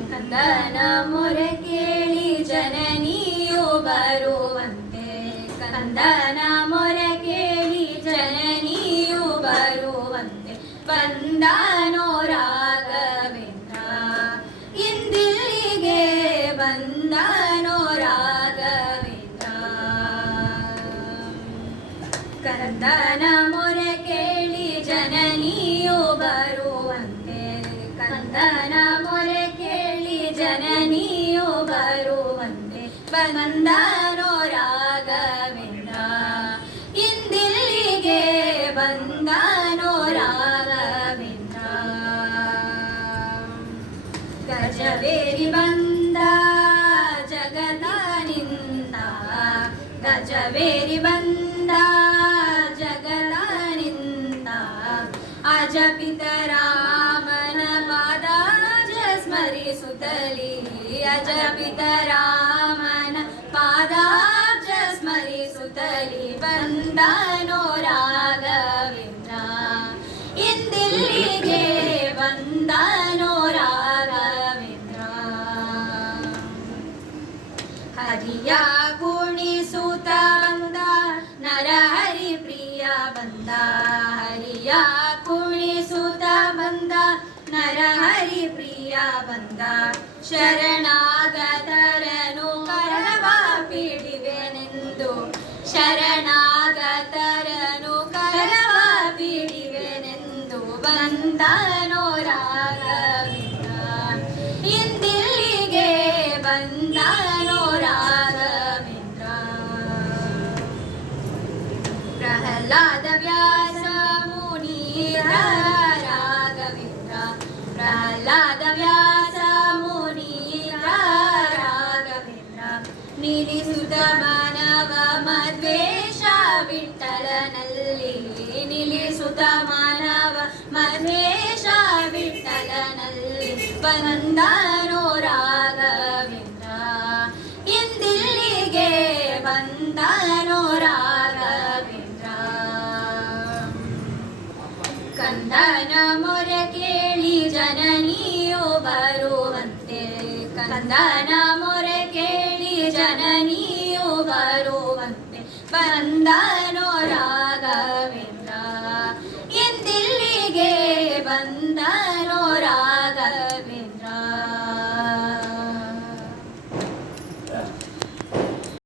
ಕಂದನ ಮೊರೆ ಕೇಳಿ ಜನನಿಯು ಬರುವಂತೆ, ಕಂದನ ಮೊರೆ ಕೇಳಿ ಜನನಿಯು ಬರುವಂತೆ, ಬಂದನೋ ರಾಘವೇಂದ್ರ ಇಂದಿಲ್ಲಿಗೆ, ಬಂದನೋ ರಾಘವೇಂದ್ರ. ಕಂದನ ಮೊರೆ ಕೇಳಿ ಜನನಿಯು ಬರುವಂತೆ, ಕಂದನ ಮೊರೆ ಕೇಳಿ ಜನನಿಯು ಬರುವಂತೆ, ಬಂದನೋ ರಾಘವೇಂದ್ರ ಇಂದಿಲ್ಲಿಗೆ, ಬಂದನೋ ರಾಘವೇಂದ್ರ. ಗಜವೇರಿ ಬಂದ ಜಗದಾನಿಂದ, ಗಜವೇರಿ ಬಂದ ಜಗದಾನಿಂದ, ಅಜಪಿತ ರಾಮನ ಪಾದಾಜ ಸ್ಮರಿಸುತ್ತಲೀ, ಅಜಪಿತ ರಾಮನ ಪಾದಾಜ ಸ್ಮರಿಸುತ್ತಲೀ, ಬಂದನೋ ರಾಘವೇಂದ್ರ ಇಂದಿಲ್ಲಿಗೆ, ಬಂದನೋ ರಾಘವೇಂದ್ರ. ಹರಿಯ ಗುಣಿಸುತ್ತ ಬಂದ ನರಹರಿ ಪ್ರಿಯ ಬಂದ, ಹರಿಯ ಕುಣಿಸುತ್ತ ಬಂದ ನರಹರಿ ಪ್ರಿಯ ಬಂದ, ಶರಣಾಗತರನು ಕರವ ಪಿಡಿವೆನೆಂದು, ಶರಣಾಗತರನು ಕರವ ಪಿಡಿವೆನೆಂದು, ಬಂದನೋ ರಾಘವೇಂದ್ರ ಇಂದಿಲ್ಲಿಗೆ, ಬಂದನೋ ರಾಘವೇಂದ್ರ. ಪ್ರಹ್ಲಾದ ವ್ಯಾಸ ಮುನಿಯ ರಾಘವೇಂದ್ರ, ಪ್ರಹ್ಲಾದ ವ್ಯಾಸ ಮುನಿಯ ರಾಘವೇಂದ್ರ, ನಿಲ್ಲಿಸುತ್ತ ಮಾನವ ಮದ್ವೇಷ ವಿಠಲನಲ್ಲಿ, ನಿಲ್ಲಿಸುತ್ತ ಮಾನವ ಮದ್ವೇಷ ವಿಠಲನಲ್ಲಿ, ಬಂದನೋ ರಾಘವೇಂದ್ರ ಇಂದಿಲ್ಲಿಗೆ, ಬಂದನೋ ರಾಘವೇಂದ್ರ. ಕಂದನ ಮೊರೆ ಕೇಳಿ ಜನನಿಯು ಬರುವಂತೆ, ಕಂದನ ಮೊರೆ ಕೇಳಿ ಜನನಿಯು ಬರುವಂತೆ, ಬಂದನೋ ರಾಘವೇಂದ್ರ